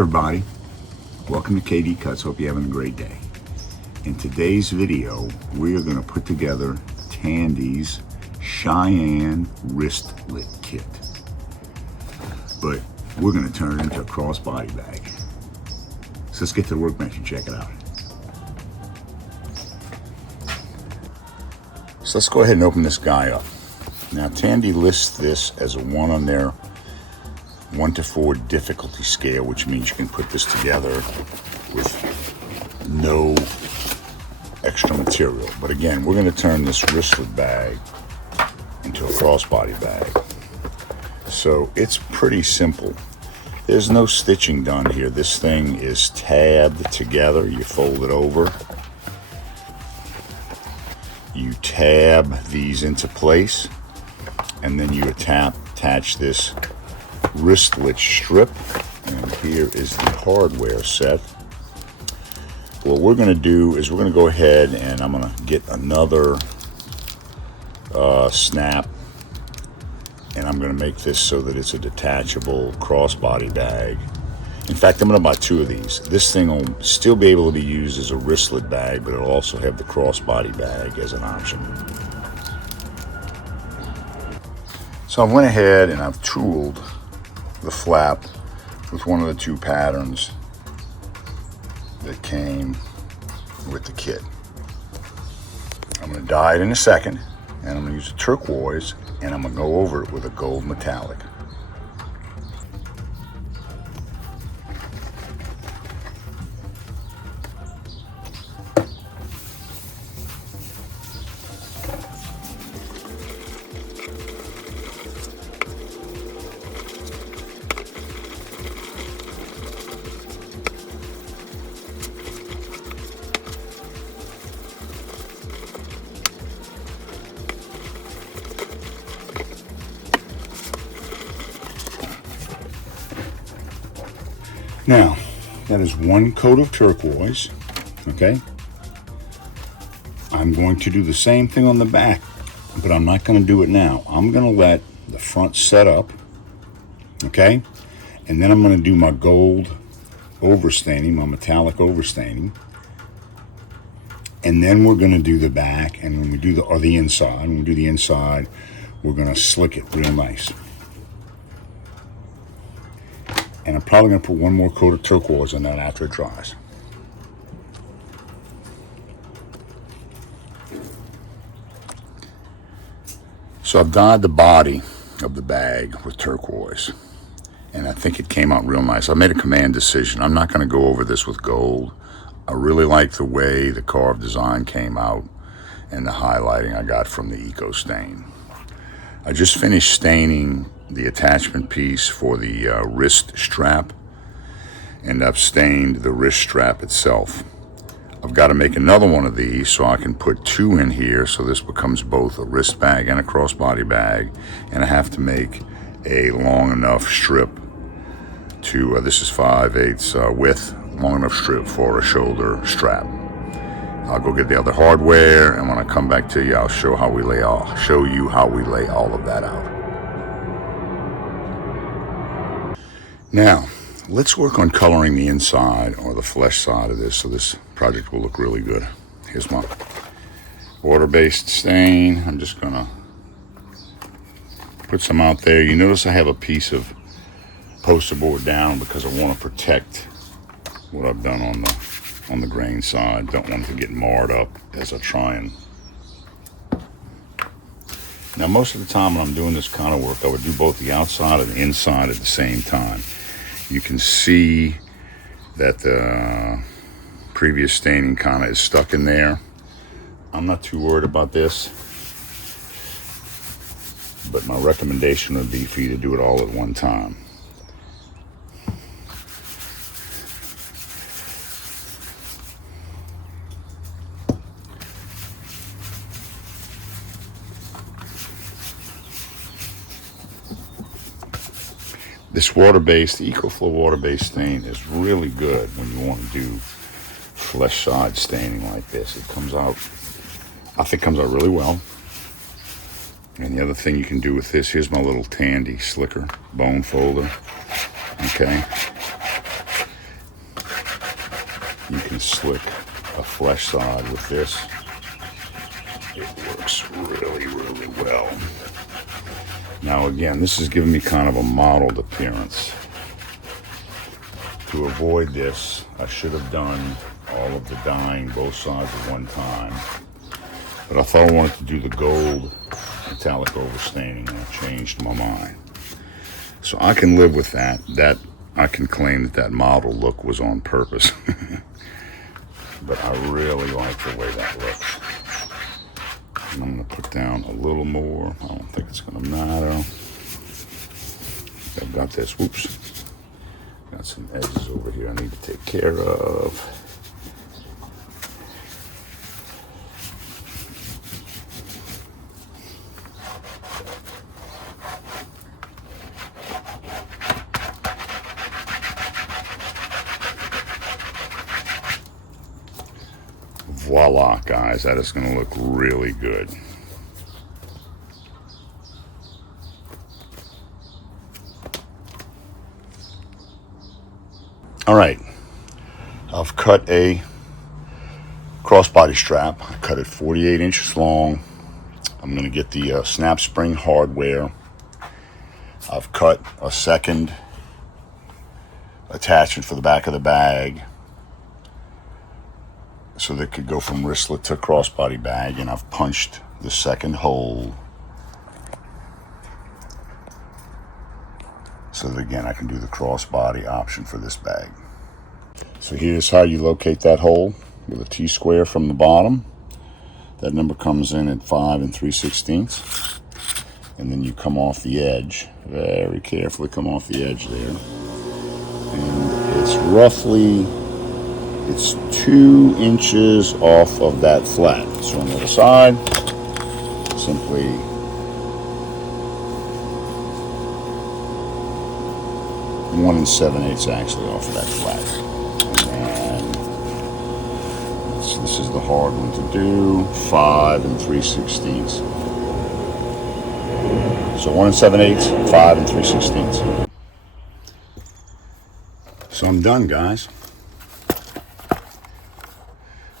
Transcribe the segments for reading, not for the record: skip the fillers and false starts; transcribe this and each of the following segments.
everybody, welcome to KD Cuts. Hope you're having a great day. In today's video, we are going to put together Tandy's Cheyenne Wristlet kit, but we're going to turn it into a crossbody bag. So let's get to the workbench and check it out. So let's go ahead and open this guy up. Now Tandy lists this as a 1 on their 1 to 4 difficulty scale, which means you can put this together with no extra material. But again, we're going to turn this wristlet bag into a crossbody bag. So it's pretty simple. There's no stitching done here. This thing is tabbed together. You fold it over. You tab these into place, and then you attach this wristlet strip, and here is the hardware set. What we're going to do is we're going to go ahead and I'm going to get another snap, and I'm going to make this so that it's a detachable crossbody bag. In fact, I'm going to buy 2 of these. This thing will still be able to be used as a wristlet bag, but it'll also have the crossbody bag as an option. So I went ahead and I've tooled the flap with one of the 2 patterns that came with the kit. I'm going to dye it in a second, and I'm going to use a turquoise, and I'm going to go over it with a gold metallic. Now, that is 1 coat of turquoise, okay? I'm going to do the same thing on the back, but I'm not going to do it now. I'm going to let the front set up, okay? And then I'm going to do my gold overstaining, my metallic overstaining. And then we're going to do the back, and when we do the inside, when we do the inside, we're going to slick it real nice. And I'm probably going to put 1 more coat of turquoise on that after it dries. So I've dyed the body of the bag with turquoise, and I think it came out real nice. I made a command decision. I'm not going to go over this with gold. I really like the way the carved design came out and the highlighting I got from the Eco Stain. I just finished staining the attachment piece for the wrist strap, and I've stained the wrist strap itself. I've got to make another one of these so I can put 2 in here, so this becomes both a wrist bag and a crossbody bag, and I have to make a long enough strip to, this is 5/8 width, long enough strip for a shoulder strap. I'll go get the other hardware, and when I come back to you, I'll show you how we lay all of that out. Now, let's work on coloring the inside or the flesh side of this so this project will look really good. Here's my water-based stain. I'm just gonna put some out there. You notice I have a piece of poster board down because I want to protect what I've done on the grain side. Don't want it to get marred up as I try and... Now, most of the time when I'm doing this kind of work, I would do both the outside and the inside at the same time. You can see that the previous staining kind of is stuck in there. I'm not too worried about this, but my recommendation would be for you to do it all at one time. This water-based, EcoFlow water-based stain is really good when you want to do flesh side staining like this. It comes out, I think, comes out really well. And the other thing you can do with this, here's my little Tandy slicker bone folder. Okay. and slick a flesh side with this. It works really, really well. Now again, this is giving me kind of a mottled appearance. To avoid this, I should have done all of the dyeing both sides at one time. But I thought I wanted to do the gold metallic overstaining, and I changed my mind. So I can live with that. I can claim that mottled look was on purpose. But I really like the way that looks. And I'm going to put down a little more. I don't think it's going to matter. I've got this. Whoops. Got some edges over here I need to take care of. Voila, guys, that is going to look really good. All right, I've cut a crossbody strap. I cut it 48 inches long. I'm going to get the snap spring hardware. I've cut a second attachment for the back of the bag, so that could go from wristlet to crossbody bag, and I've punched the second hole so that again I can do the crossbody option for this bag. So here's how you locate that hole with a T-square from the bottom. That number comes in at 5 3/16, and then you come off the edge, very carefully come off the edge there, and it's roughly 2 inches off of that flat. So on the other side, simply one 7/8 actually off of that flat. And then this is the hard one to do, 5 3/16. So 1 7/8, 5 3/16. So I'm done, guys.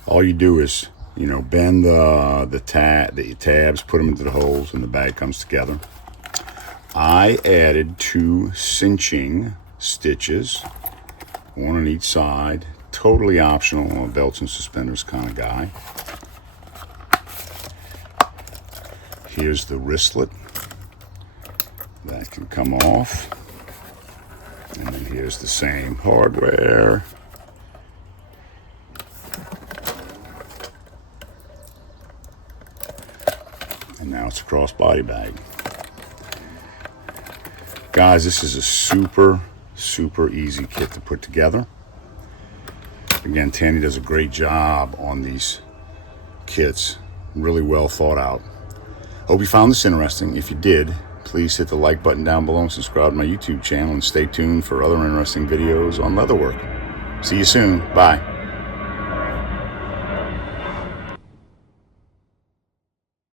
All you do is, bend the tabs, put them into the holes, and the bag comes together. I added 2 cinching stitches, one on each side. Totally optional. I'm a belts and suspenders kind of guy. Here's the wristlet. That can come off. And then here's the same hardware. And now it's a crossbody bag. Guys, this is a super, super easy kit to put together. Again, Tandy does a great job on these kits. Really well thought out. Hope you found this interesting. If you did, please hit the like button down below and subscribe to my YouTube channel, and stay tuned for other interesting videos on leatherwork. See you soon. Bye.